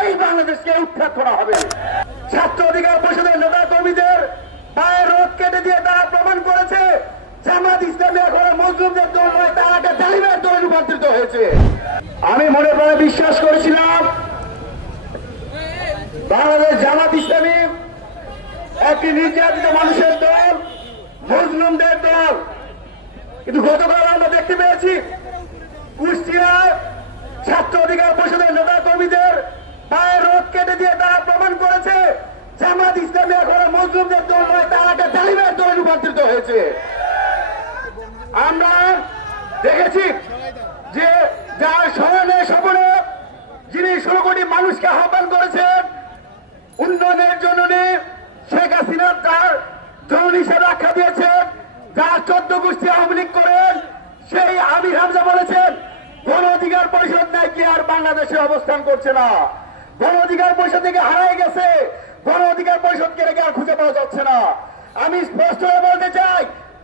এই বাংলাদেশকে উৎখাত করা হবে। ছাত্র অধিকার পরিষদের নেতা কর্মীদের পায়ের রোগ কেটে দিয়ে তারা প্রমাণ করেছে জামাত ইসলামী এখন মজলুমদের দল নয়, তারা একটা জালিমের দলে রূপান্তরিত হয়েছে। আমি মনে প্রাণে বিশ্বাস করেছিলাম বাংলাদেশ জামাত ইসলামী একটি নির্যাতিত মানুষের দল, মজলুমদের দল, কিন্তু গতকাল আমরা দেখতে পেয়েছি কুষ্টিয়ায় ছাত্র অধিকার পরিষদের নেতা কর্মীদের পায়ের রোগ কেটে দিয়ে তারা প্রমাণ করেছে জামাত ইসলামী এখন মজলুমদের দল নয়, তারা একটা জালিমের দলে রূপান্তরিত হয়েছে। আমরা দেখেছি যে যার স্মরণে স্বপনে যিনি 16 কোটি মানুষকে আহ্বান করেছেন উন্নয়নের জন্য, শেখ হাসিনা তার জননী হিসেবে আখ্যা দিয়েছেন, যার 14 গোষ্ঠী আওয়ামী লীগ করেন, সেই আমির হামজা বলেছেন গণ অধিকার পরিষদ নাকি আর বাংলাদেশে অবস্থান করছে না, গণ অধিকার পরিষদ থেকে হারাই গেছে, গণ অধিকার পরিষদকে রেখে আর খুঁজে পাওয়া যাচ্ছে না। আমি স্পষ্ট হয়ে বলতে চাই,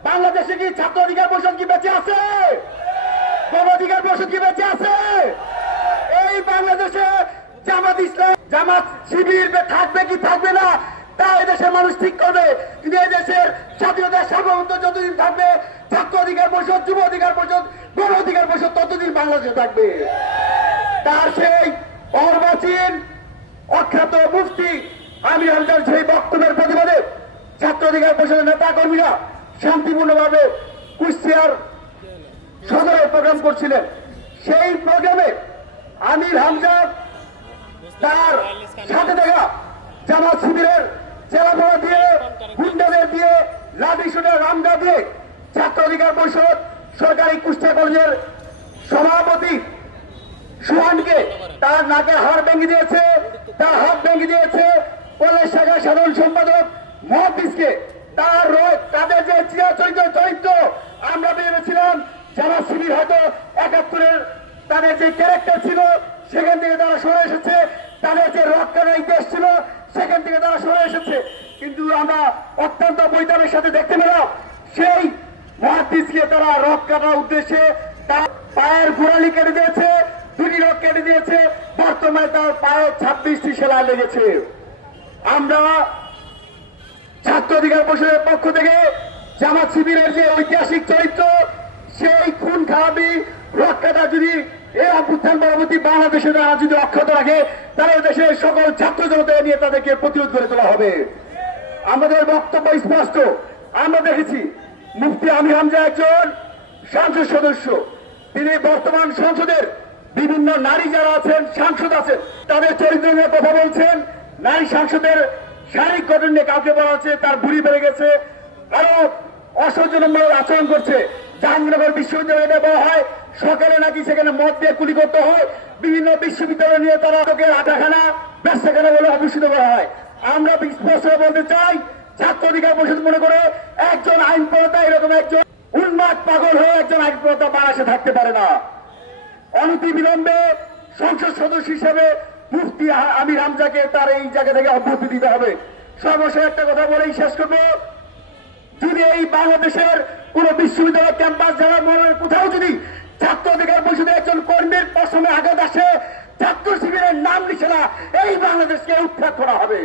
বাংলাদেশে কি ছাত্র অধিকার পরিষদ কি বেঁচে আছে? গণ অধিকার পরিষদ কি বেঁচে আছে? এই বাংলাদেশে জামাত ইসলাম, জামাত শিবির থাকবে কি থাকবে না তা এদেশের মানুষ ঠিক করবে। কিন্তু এই দেশের স্বাধীনতার সার্বভৌমত্ব যতদিন থাকবে, ছাত্র অধিকার পরিষদ, যুব অধিকার পরিষদ, গণ অধিকার পরিষদ ততদিন বাংলাদেশে থাকবে। তার সেই অর্বাচীন অখ্যাত মুফতি আমির হামজার সেই বক্তব্যের প্রতিবাদে ছাত্র অধিকার পরিষদের নেতা কর্মীরা শান্তিপূর্ণভাবে কুষ্টিয়ার সদরে প্রোগ্রাম করছিলেন। সেই প্রোগ্রামে আমির হামজা তার সাথে থাকা জামাত শিবিরের চেলাপড়া দিয়ে, গুন্ডাদের দিয়ে, লাঠি সোটা রামদা দিয়ে ছাত্র অধিকার পরিষদ সরকারি কুষ্টিয়া কলেজের সভাপতি সুহানকে তার নাকের হাড় ভেঙে দিয়েছে, তার হাত ভেঙে দিয়েছে। কলেজ শাখার সাধারণ সম্পাদক মহাদিসকে তার তাদের যে চরিত্র আমরা ভেবেছিলাম জামাত শিবির হয়তো 71-এর তাদের যে ক্যারেক্টার ছিল সেখান থেকে তারা সরে এসেছে, তাদের যে রক্ষার ইতিহাস ছিল সেখান থেকে তারা সরে এসেছে। কিন্তু আমরা অত্যন্ত বৈতাবের সাথে দেখতে পেলাম সেই মহাদিসকে তারা রক কাটার উদ্দেশ্যে তার পায়ের গোড়ালি কেটে দিয়েছে, 2টি রক কেটে দিয়েছে, বর্তমানে তার পায়ে 26টি সেলাই লেগেছে। আমরা ছাত্র অধিকার পরিষদের পক্ষ থেকে জামাত শিবিরের যে ঐতিহাসিক চরিত্র, সেই খুন খারাপি রক্ষাটা যদি এই অভ্যুত্থান পরবর্তী বাংলাদেশে তারা যদি অক্ষত রাখে, তাহলে দেশের সকল ছাত্র জনতা নিয়ে তাদেরকে প্রতিরোধ করে তোলা হবে। আমাদের বক্তব্য স্পষ্ট। আমরা দেখেছি মুফতি আমির হামজা একজন সংসদ সদস্য, তিনি বর্তমান সংসদের বিভিন্ন নারী যারা আছেন, সাংসদ আছেন, তাদের চরিত্র নিয়ে কথা বলছেন। নারী সাংসদের শারীরিক গঠন নিয়ে কাউকে বলা হচ্ছে তার বুড়ি বেড়ে গেছে, আরো অসহ্যজনক আচরণ করছে। জাহাঙ্গীরনগর বিশ্ববিদ্যালয়ে বলা হয় সকালে নাকি সেখানে মদ দিয়ে কুলি করতে হয়, বিভিন্ন বিশ্ববিদ্যালয় নিয়ে তারা আটাখানা ব্যবসাখানা বলে অভিষিত করা হয়। আমরা স্পষ্ট বলতে চাই, ছাত্র অধিকার পরিষদ মনে করে একজন আইন প্রণেতা এরকম একজন উন্মাদ পাগল হয়ে একজন আইন প্রণেতা বাংলাদেশে থাকতে পারে না। অনতি বিলম্বে সংসদ সদস্য হিসেবে মুফতি আমির হামজাকে তার এই জায়গা থেকে অব্যাহতি দিতে হবে। সর্বশেষ একটা কথা বলেই শেষ করবো, যদি এই বাংলাদেশের কোন বিশ্ববিদ্যালয় ক্যাম্পাস যারা কোথাও যদি ছাত্র অধিকার পরিষদের একজন কর্মীর পশ্চিমে আঘাত আসে, ছাত্র শিবিরের নাম নিশানা এই বাংলাদেশকে উৎখাত করা হবে।